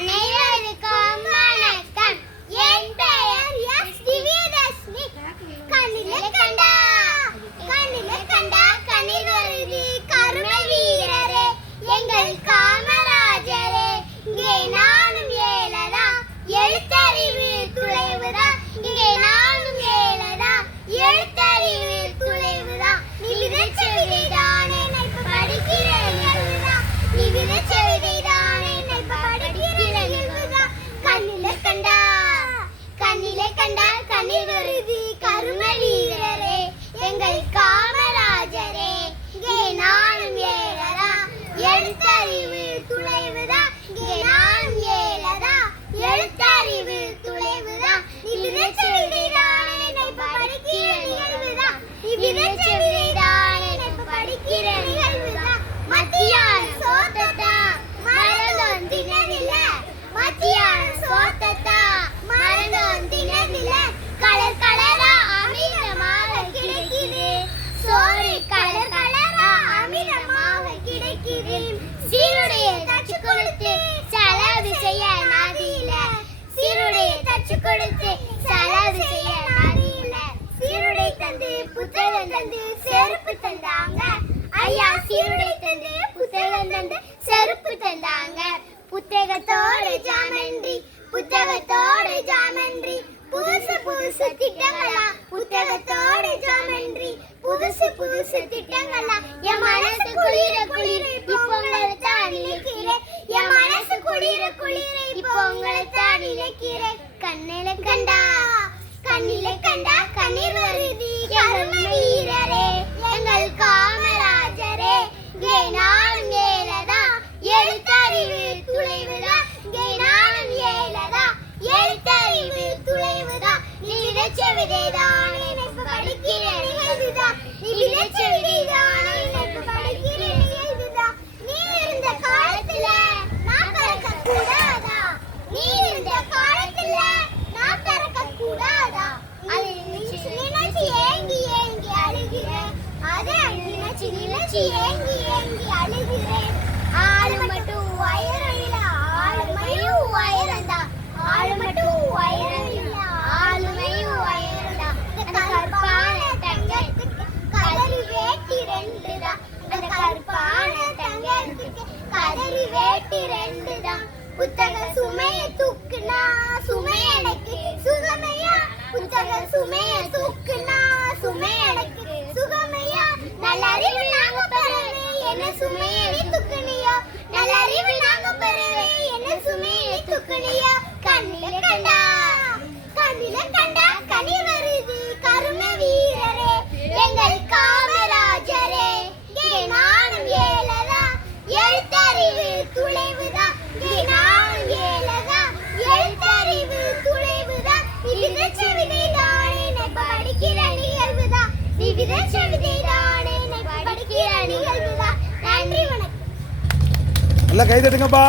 அனைவருக்கும் கொடுத்து செலவு செய்ய நதியில சீருடைய தச்சு கொடுத்து செலவு செய்ய நதியில சீருடை தந்து புத்தகம் தந்து செருப்பு தந்தாங்க. ஐயா சீருடை தந்து புத்தகம் தந்து செருப்பு தந்தாங்க. புத்தகத்தோடு ஜாமன்றி புத்தகத்தோடு ஜாமன்றி புதுசு புதுசு திட்டங்களா? புத்தகத்தோடு ஜாமன்றி புதுசு புதுசு திட்டங்களா? என் மனசு குளிர குளிர இப்போ உங்களை தான் நினைக்கிறேன் என் மனசு குளிர குளிர இப்போ உங்களை தான் நினைக்கிறேன் கண்ணில கண்டா கண்ணில கண்டா கண்ணீர் வருதி. ஏங்கி ஏங்கி அழுகிறேன் அதை நினைச்சு நினைச்சு ஏங்கி ஏங்கி கதறி வேட்டி ரெண்டு தான் புத்தக சுமைய தூக்குனா சுமை எனக்கு சுகமையா? புத்தக சுமைய தூக்குனா சுமை எனக்கு சுகமையா? நல்ல அறிவு நாங்க பெறவே என்ன சுமைய தூக்குனியா? நல்ல அறிவு நாங்க பெறவே என்ன சுமைய தூக்குனியா? கண்ணில கண்டா. கண்ணில கண்டா. நிகழ்வுதா படிக்கிற நன்றி வணக்கம். நல்லா கை தட்டுங்கப்பா